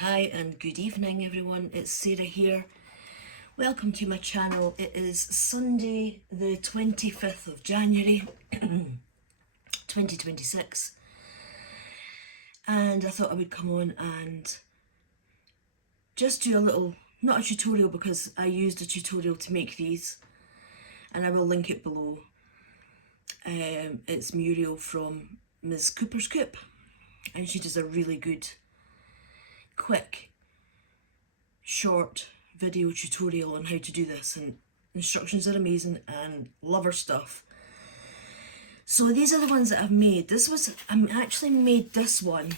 Hi and good evening everyone, it's Sarah here. Welcome to my channel. It is Sunday the 25th of January 2026 and I thought I would come on and just do a little, not a tutorial because I used a tutorial to make these and I will link it below. It's Muriel from Ms. Cooper's Coop and she does a really good, quick, short video tutorial on how to do this, and instructions are amazing and love her stuff. So these are the ones that I've made. I actually made this one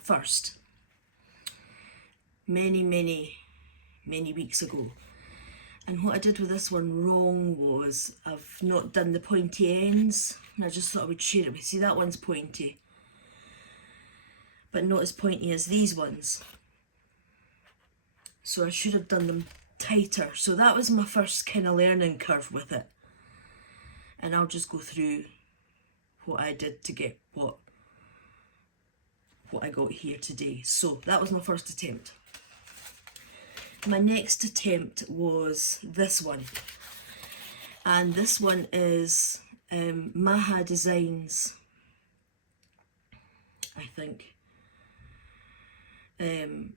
first many weeks ago, and what I did with this one wrong was I've not done the pointy ends, and I just thought I would share it with you. See, that one's pointy but not as pointy as these ones, so I should have done them tighter. So that was my first kind of learning curve with it, and I'll just go through what I did to get what I got here today. So that was my first attempt. My next attempt was this one, and this one is Maha Designs, I think,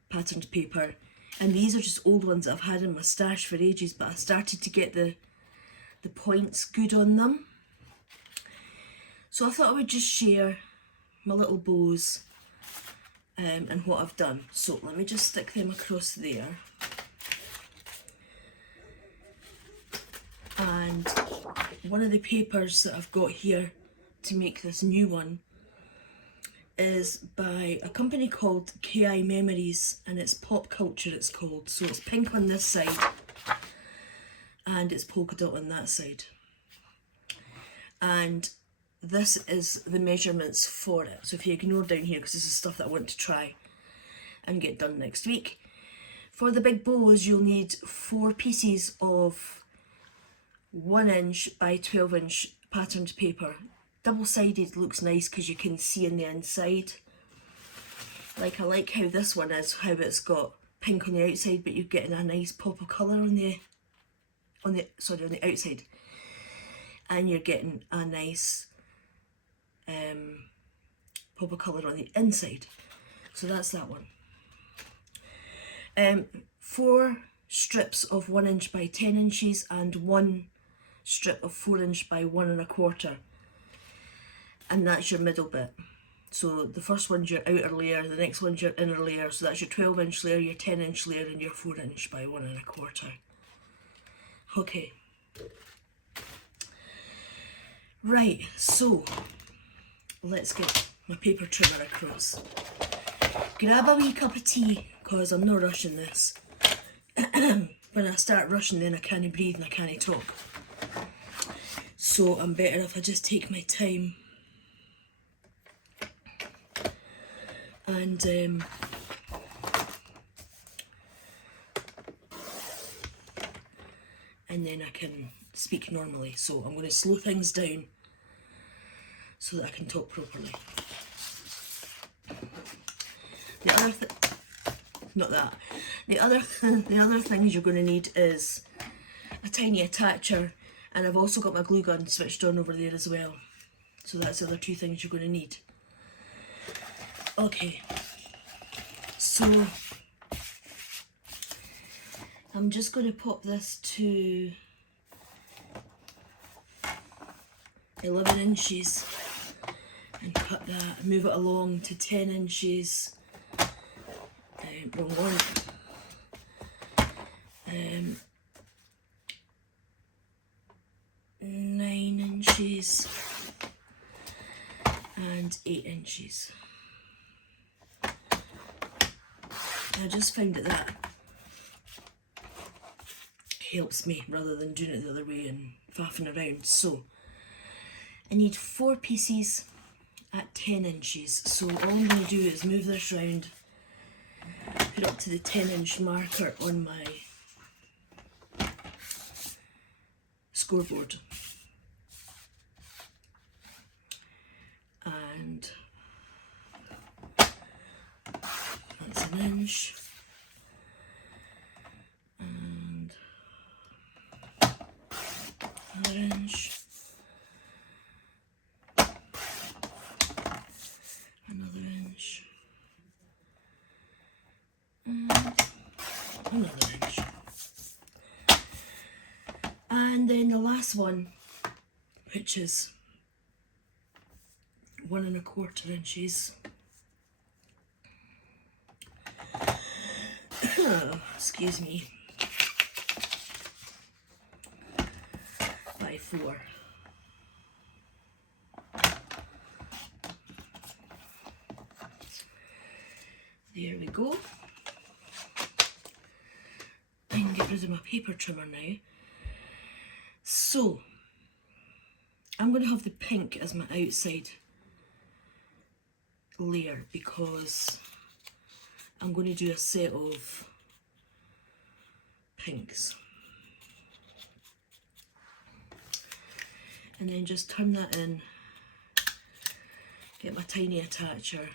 patterned paper, and these are just old ones that I've had in my stash for ages, but I started to get the points good on them, so I thought I would just share my little bows and what I've done. So let me just stick them across there, and one of the papers that I've got here to make this new one is by a company called KI Memories, and it's Pop Culture it's called. So it's pink on this side and it's polka dot on that side, and this is the measurements for it. So if you ignore down here, because this is stuff that I want to try and get done next week. For the big bows, you'll need 4 pieces of 1 inch by 12 inch patterned paper. Double-sided looks nice because you can see in the inside. Like, I like how this one is, how it's got pink on the outside, but you're getting a nice pop of colour on the outside, and you're getting a nice pop of colour on the inside. So that's that one. 4 strips of 1 inch by 10 inches and 1 strip of 4 inch by 1 1/4. And that's your middle bit. So the first one's your outer layer, the next one's your inner layer, so that's your 12 inch layer, your 10 inch layer, and your 4 inch by 1 1/4. Okay. Right, so let's get my paper trimmer across. Grab a wee cup of tea, because I'm not rushing this. When I start rushing, then I can't breathe and I can't talk. So I'm better if I just take my time. And then I can speak normally. So I'm going to slow things down so that I can talk properly. The other things you're going to need is a tiny attacher, and I've also got my glue gun switched on over there as well. So that's the other 2 things you're going to need. Okay, so I'm just going to pop this to 11 inches and cut that, move it along to 10 inches, wrong one, 9 inches and 8 inches. I just found that helps me rather than doing it the other way and faffing around. So I need 4 pieces at 10 inches. So all I'm going to do is move this round, put it up to the 10 inch marker on my scoreboard, and inch, and another inch, another inch, and another inch. And then the last one, which is 1 1/4 inches. Excuse me. By 4. There we go. I can get rid of my paper trimmer now. So, I'm going to have the pink as my outside layer because I'm going to do a set of pinks. And then just turn that in, get my tiny attacher,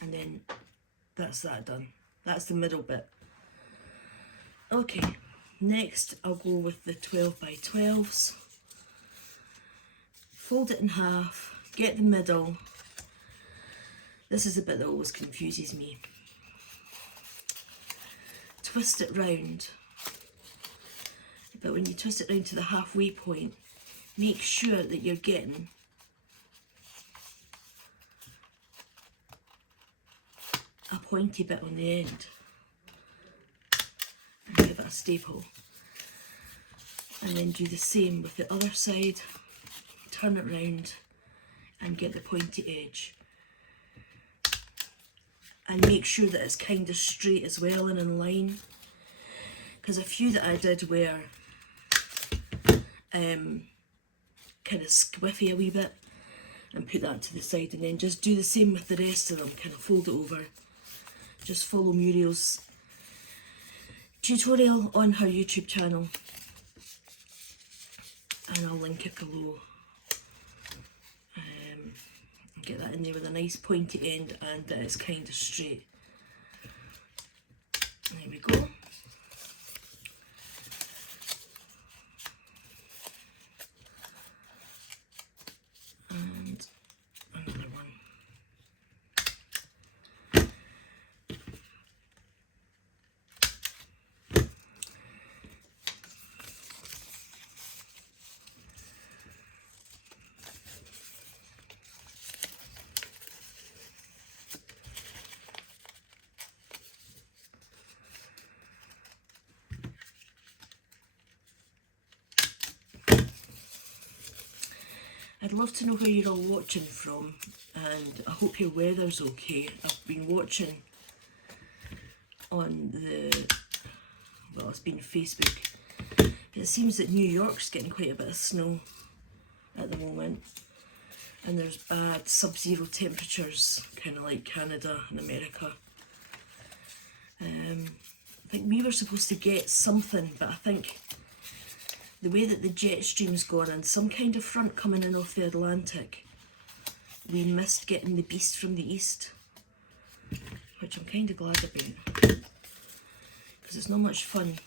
and then that's that done. That's the middle bit. Okay, next I'll go with the 12 by 12s. Fold it in half, get the middle. This is the bit that always confuses me. Twist it round. But when you twist it round to the halfway point, make sure that you're getting a pointy bit on the end. And give it a staple. And then do the same with the other side. Turn it round and get the pointy edge. And make sure that it's kind of straight as well and in line. Because a few that I did were kind of squiffy a wee bit, and put that to the side, and then just do the same with the rest of them. Kind of fold it over. Just follow Muriel's tutorial on her YouTube channel, and I'll link it below. Get that in there with a nice pointy end and that it's kind of straight. There we go. And another one. I'd love to know where you're all watching from, and I hope your weather's okay. I've been watching on well, it's been Facebook. It seems that New York's getting quite a bit of snow at the moment, and there's bad sub-zero temperatures, kind of like Canada and America. I think we were supposed to get something, but I think the way that the jet stream's gone and some kind of front coming in off the Atlantic, we missed getting the beast from the east, which I'm kind of glad about, because it's not much fun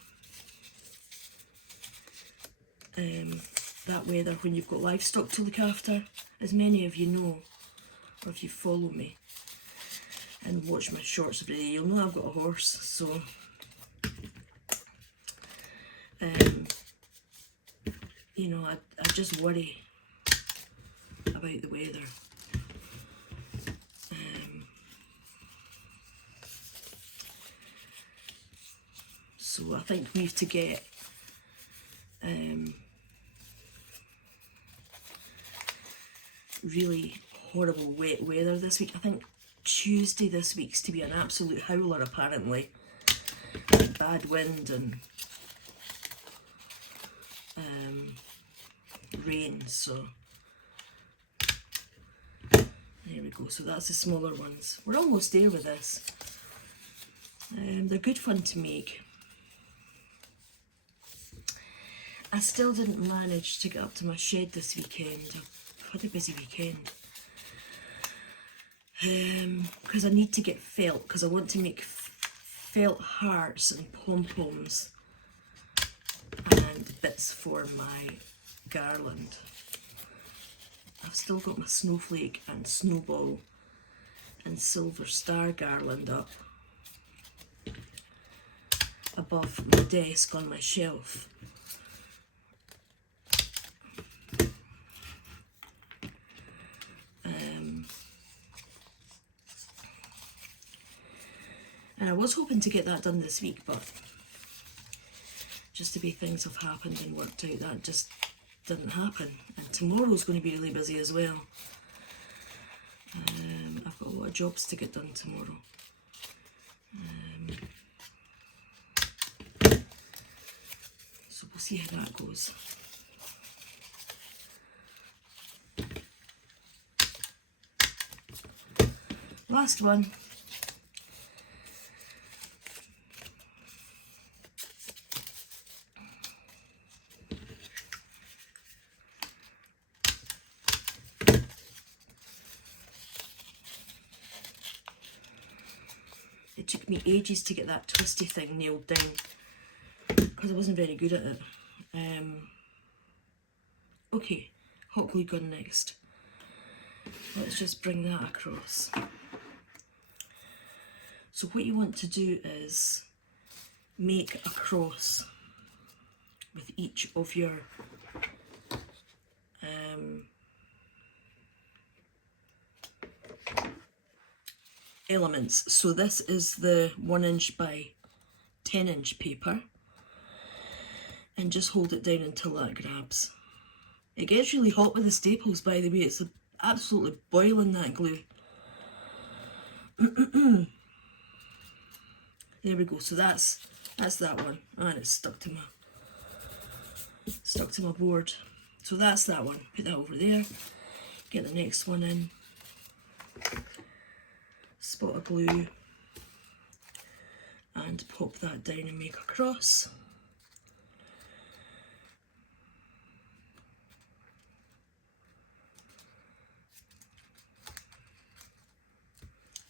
that weather when you've got livestock to look after, as many of you know, or if you follow me and watch my shorts every day, you'll know I've got a horse, so you know, I just worry about the weather. So I think we've to get really horrible wet weather this week. I think Tuesday this week's to be an absolute howler apparently. Bad wind and rain, so there we go. So that's the smaller ones. We're almost there with this. They're good fun to make. I still didn't manage to get up to my shed this weekend. I've had a busy weekend. because I need to get felt, because I want to make felt hearts and pom-poms and bits for my garland. I've still got my snowflake and snowball and silver star garland up above my desk on my shelf. And I was hoping to get that done this week, but just the way things have happened and worked out, that just didn't happen. And tomorrow's going to be really busy as well. I've got a lot of jobs to get done tomorrow. So we'll see how that goes. Last one. It took me ages to get that twisty thing nailed down because I wasn't very good at it. Okay, hot glue gun next. Let's just bring that across. So what you want to do is make a cross with each of your elements. So this is the 1 inch by 10 inch paper, and just hold it down until that grabs. It gets really hot with the staples, by the way. It's absolutely boiling, that glue. There we go. So that's that one, and it's stuck to my board. So that's that one. Put that over there. Get the next one in. Spot of glue and pop that down and make a cross.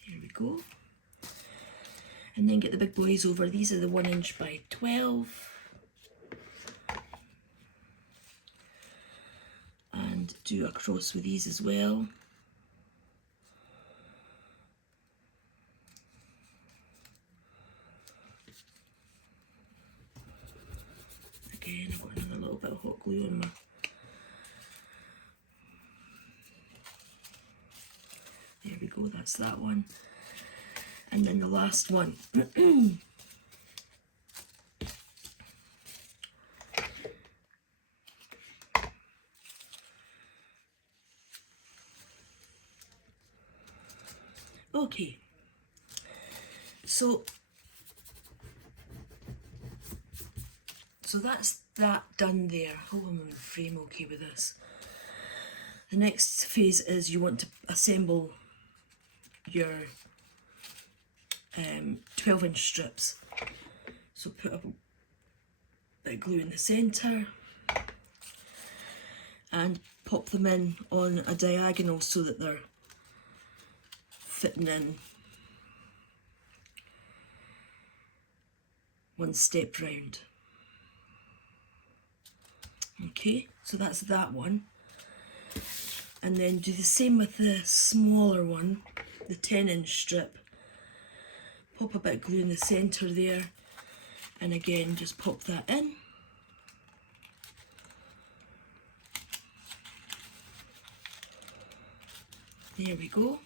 Here we go. And then get the big boys over. These are the 1 inch by 12. And do a cross with these as well. Again, I've got another little bit of hot glue in my... There we go, that's that one. And then the last one. Okay, so that's that done there. Oh, I'm in frame okay with this. The next phase is you want to assemble your 12 inch strips. So put a bit of glue in the centre and pop them in on a diagonal so that they're fitting in one step round. Okay, so that's that one. And then do the same with the smaller one, the 10 inch strip. Pop a bit of glue in the centre there, and again just pop that in. There we go.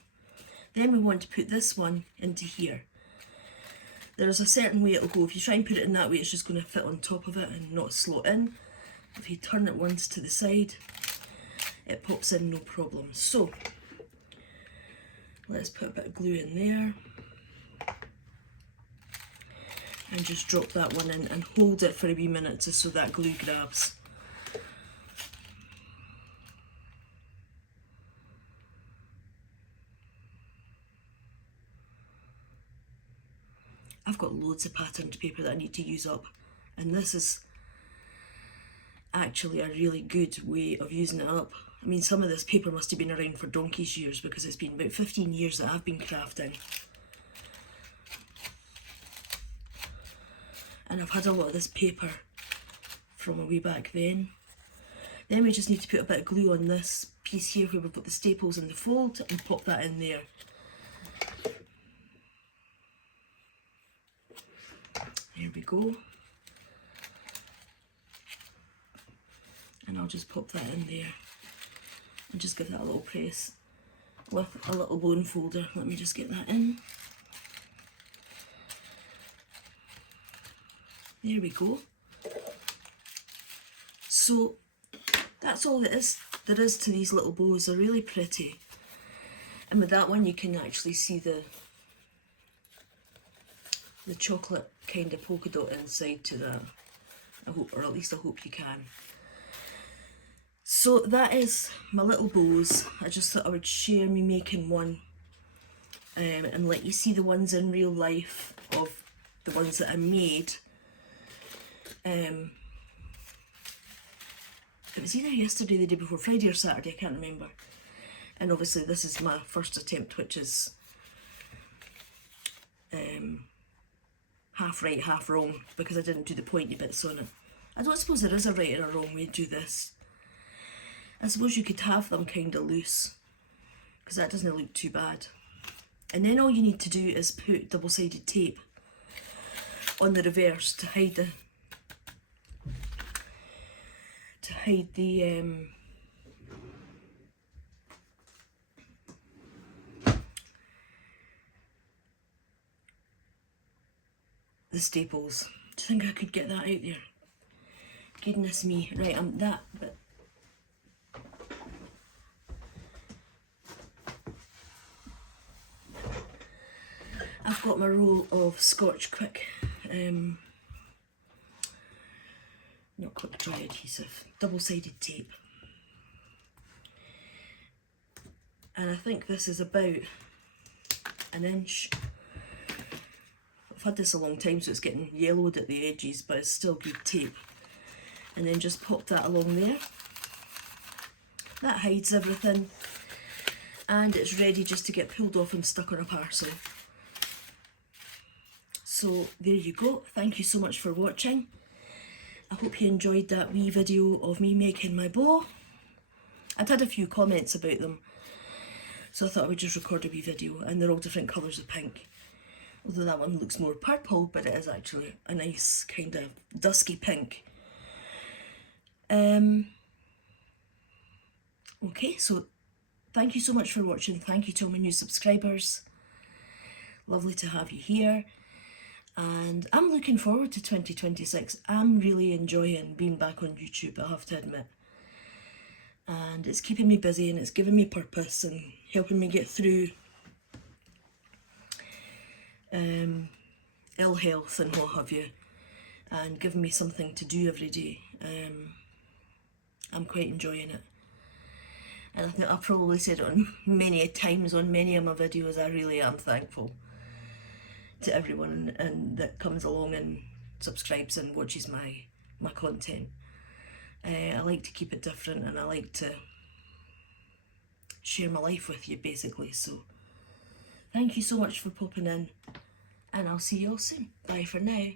Then we want to put this one into here. There's a certain way it'll go. If you try and put it in that way, it's just going to fit on top of it and not slot in. If you turn it once to the side, it pops in no problem. So let's put a bit of glue in there and just drop that one in and hold it for a wee minute just so that glue grabs. I've got loads of patterned paper that I need to use up, and this is actually a really good way of using it up. I mean, some of this paper must have been around for donkey's years, because it's been about 15 years that I've been crafting. And I've had a lot of this paper from a way back then. Then we just need to put a bit of glue on this piece here where we've got the staples in the fold and pop that in there. There we go. And I'll just pop that in there and just give that a little press with a little bone folder. Let me just get that in. There we go. So that's all there is to these little bows. They're really pretty. And with that one you can actually see the chocolate kind of polka dot inside to that. I hope, or at least I hope you can. So that is my little bows. I just thought I would share me making one and let you see the ones in real life of the ones that I made. It was either yesterday, the day before, Friday or Saturday, I can't remember. And obviously this is my first attempt, which is half right, half wrong, because I didn't do the pointy bits on it. I don't suppose there is a right or a wrong way to do this. I suppose you could have them kind of loose, because that doesn't look too bad. And then all you need to do is put double-sided tape on the reverse to hide the staples. Do you think I could get that out there? Goodness me. Right, that bit. I've got my roll of Scotch Quick, not quick dry adhesive, double-sided tape. And I think this is about an inch. I've had this a long time, so it's getting yellowed at the edges, but it's still good tape. And then just pop that along there. That hides everything. And it's ready just to get pulled off and stuck on a parcel. So there you go. Thank you so much for watching. I hope you enjoyed that wee video of me making my bow. I'd had a few comments about them, so I thought I would just record a wee video, and they're all different colours of pink. Although that one looks more purple, but it is actually a nice kind of dusky pink. Okay, so thank you so much for watching. Thank you to all my new subscribers. Lovely to have you here. And I'm looking forward to 2026. I'm really enjoying being back on YouTube, I have to admit. And it's keeping me busy, and it's giving me purpose and helping me get through ill health and what have you, and giving me something to do every day. I'm quite enjoying it. And I think I've probably said it on many times on many of my videos, I really am thankful to everyone and that comes along and subscribes and watches my content. I like to keep it different, and I like to share my life with you, basically. So thank you so much for popping in, and I'll see you all soon. Bye for now.